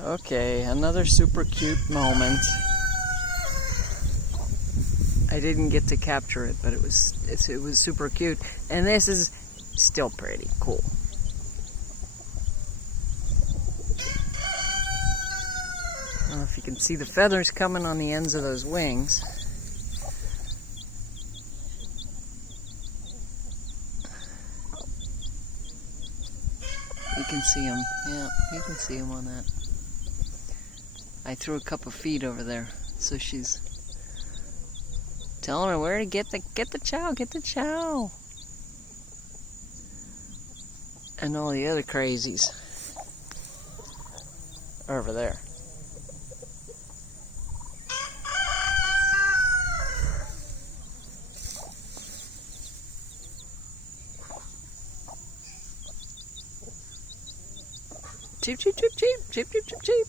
Okay, another super cute moment. I didn't get to capture it, but it was super cute. And this is still pretty cool. I don't know if you can see the feathers coming on the ends of those wings. You can see them. Yeah, you can see them on that. I threw a cup of feed over there, so she's telling her where to get the chow, get the chow. And all the other crazies are over there. Cheep, cheep, cheep, cheep, cheep, cheep, cheep, cheep.